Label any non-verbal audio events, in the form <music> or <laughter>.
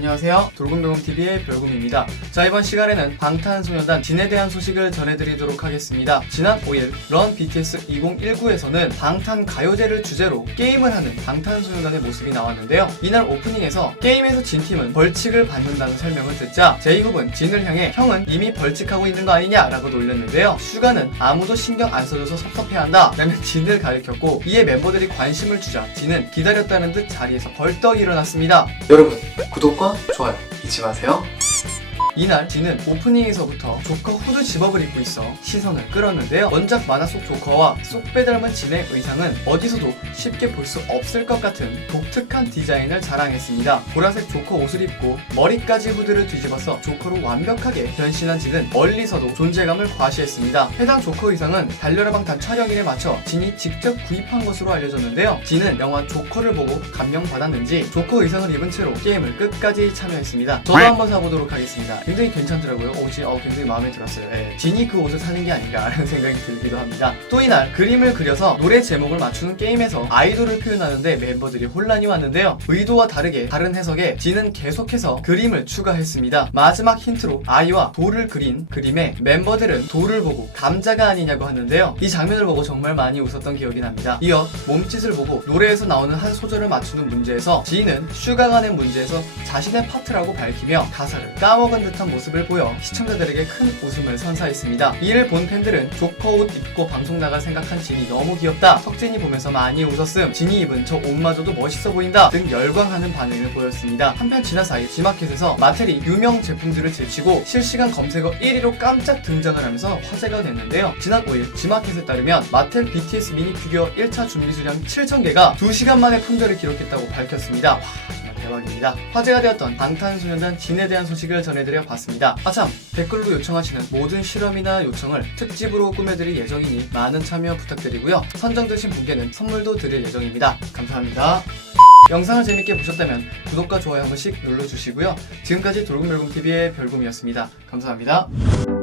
안녕하세요. 돌곰별곰TV의 별곰입니다. 자, 이번 시간에는 방탄소년단 진에 대한 소식을 전해드리도록 하겠습니다. 지난 5일 런 BTS 2019에서는 방탄 가요제를 주제로 게임을 하는 방탄소년단의 모습이 나왔는데요. 이날 오프닝에서 게임에서 진 팀은 벌칙을 받는다는 설명을 듣자 제이홉은 진을 향해 형은 이미 벌칙하고 있는 거 아니냐라고 놀렸는데요. 슈가는 아무도 신경 안 써줘서 섭섭해한다 라며 진을 가리켰고 이에 멤버들이 관심을 주자 진은 기다렸다는 듯 자리에서 벌떡 일어났습니다. 여러분 구독과 좋아요 잊지 마세요. 이날 진은 오프닝에서부터 조커 후드 집업을 입고 있어 시선을 끌었는데요. 원작 만화 속 조커와 쏙 빼닮은 진의 의상은 어디서도 쉽게 볼 수 없을 것 같은 독특한 디자인을 자랑했습니다. 보라색 조커 옷을 입고 머리까지 후드를 뒤집어서 조커로 완벽하게 변신한 진은 멀리서도 존재감을 과시했습니다. 해당 조커 의상은 달려라 방탄 촬영일에 맞춰 진이 직접 구입한 것으로 알려졌는데요. 진은 영화 조커를 보고 감명받았는지 조커 의상을 입은 채로 게임을 끝까지 참여했습니다. 저도 한번 사보도록 하겠습니다. 굉장히 괜찮더라고요. 옷이 어, 굉장히 마음에 들었어요. 예. 진이 그 옷을 사는 게 아닌가라는 <laughs> 생각이 들기도 합니다. 또 이날 그림을 그려서 노래 제목을 맞추는 게임에서 아이돌을 표현하는데 멤버들이 혼란이 왔는데요. 의도와 다르게 다른 해석에 진은 계속해서 그림을 추가했습니다. 마지막 힌트로 아이와 돌을 그린 그림에 멤버들은 돌을 보고 감자가 아니냐고 하는데요. 이 장면을 보고 정말 많이 웃었던 기억이 납니다. 이어 몸짓을 보고 노래에서 나오는 한 소절을 맞추는 문제에서 슈가가 낸 문제에서 자신의 파트라고 밝히며 가사를 까먹은 듯한 모습을 보여 시청자들에게 큰 웃음을 선사했습니다. 이를 본 팬들은 조커 옷 입고 방송 나갈 생각한 진이 너무 귀엽다. 석진이 보면서 많이 웃었음. 진이 입은 저 옷마저도 멋있어 보인다. 등 열광하는 반응을 보였습니다. 한편 지난 4일 지마켓에서 마텔이 유명 제품들을 제치고 실시간 검색어 1위로 깜짝 등장을 하면서 화제가 됐는데요. 지난 5일 지마켓에 따르면 마텔 BTS 미니 피규어 1차 준비 수량 7,000개가 2시간 만에 품절을 기록했다고 밝혔습니다. 와, 대박입니다. 화제가 되었던 방탄소년단 진에 대한 소식을 전해드려 봤습니다. 아참 댓글로 요청하시는 모든 실험이나 요청을 특집으로 꾸며드릴 예정이니 많은 참여 부탁드리고요. 선정되신 분께는 선물도 드릴 예정입니다. 감사합니다. 영상을 재밌게 보셨다면 구독과 좋아요 한 번씩 눌러주시고요. 지금까지 돌곰별곰TV의 별곰이었습니다. 감사합니다.